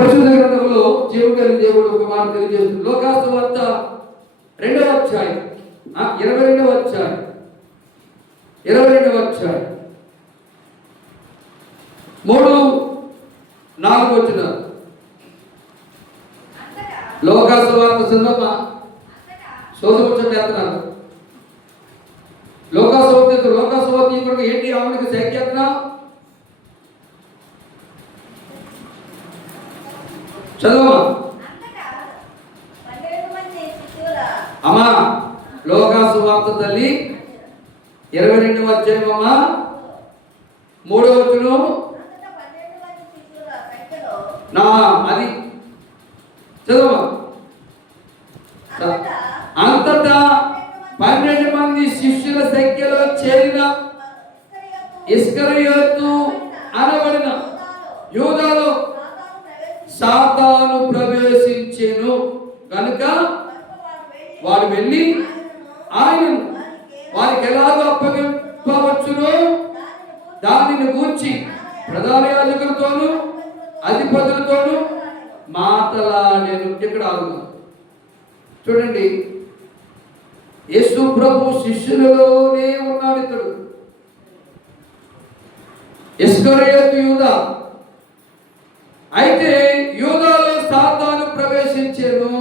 పరిశుద్ధ గ్రంథంలో జీవం కలిగిన దేవుడు ఒక మాట తెలియజేస్తుంది. లోకాసు వార్త రెండవ అధ్యాయం. ఇరవై రెండవ అధ్యాయం. ఇరవై రెండవ అధ్యాయం. మూడు నాలుగు వచ్చిన లోకాసు వార్త సందర్భ శోధముచ్చట చేస్తున్నాను లోకాసు లోకాసు ఏంటి? ఆమెకు సైక్యత్న చదవమా అమ్మా లోకాసు వార్త తల్లి ఇరవై రెండు అధ్యాయం అమ్మా మూడవ వచ్చును నా అది. చదువు అంతటా పన్నెండు మంది శిష్యుల సంఖ్యలో చేరిన ఇస్కరయోత్తు అనబడి వారు వెళ్ళి ఆయన వారికి ఎలాగో అప్పగింపవచ్చునో దానిని గూర్చి ప్రధాన యాజకులతోనూ అధిపతులతోనూ మాటలాడేను. ఇక్కడ ఆగుదాం? చూడండి. యేసు ప్రభు శిష్యులలోనే ఉన్నాడు ఇతడు. ఇస్కరియోతు యూద. అయితే యూదాలో సాతాను ప్రవేశించాను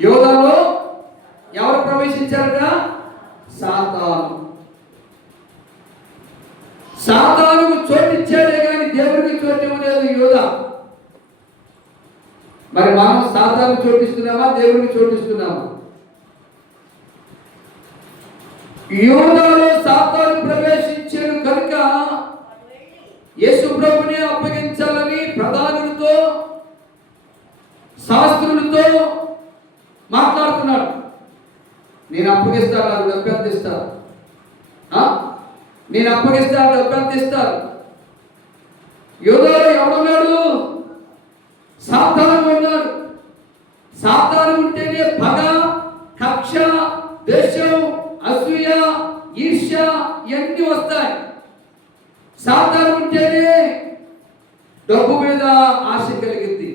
యోధాలో ఎవరు ప్రవేశించారట సాతాను. సాతానుకు చోటిచ్చాడే కానీ దేవుడికి చోటు ఇవ్వలేదు యోధ. మరి మనం సాతాను చోటిస్తున్నామా దేవుడికి చోటిస్తున్నామా యోధాలో సాతాను ప్రవేశించాడు కనుక యేసు ప్రభుని అప్పగించాలని నేను అప్పగిస్తాను నాకు డబ్బు ఎంత ఇస్తారు ఆ? నేను అప్పగిస్తాను డబ్బు ఎంత ఇస్తారు యోధాలో ఎవడున్నాడు? సాతాను ఉన్నాడు. సాతాను ఉంటేనే పగ కక్ష దేశం అసూయ ఈర్ష ఇవన్నీ వస్తాయి. సాతాను ఉంటేనే డబ్బు మీద ఆశ కలిగింది.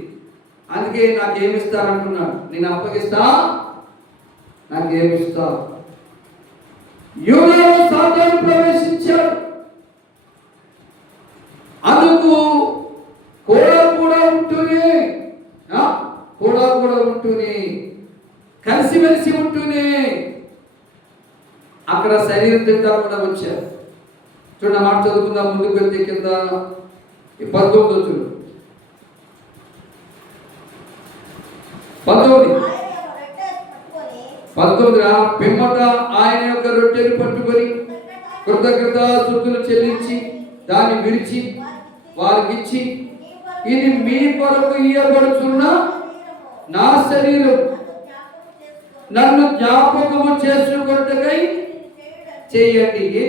అందుకే నాకేమిస్తారంటున్నాడు నేను అప్పగిస్తా నాకేమిస్తా యూదులో సాతాను ప్రవేశించాడు. అందుకు కూడా కూడా ఉంటుంది ఆ, కూడా కూడా ఉంటూనే కలిసిమెలిసి ఉంటూనే అక్కడ శరీరం కూడా వచ్చారు. చూడండి మాట చదువుకుందాం ముందుకు వెళ్తే కింద ఈ పంతొమ్మిది చూడు. పంతొమ్మిది పంతొమ్మిది పిమ్మట ఆయన యొక్క రొట్టెలు పట్టుకొని కృతజ్ఞత శుద్ధులు చెల్లించి దాన్ని విరిచి వారికిచ్చి ఇది మీ కొరకు ఇయ్యబడుతున్న నా శరీరం. నన్ను జ్ఞాపకము చేసుకుంటకై చేయండి. ఏ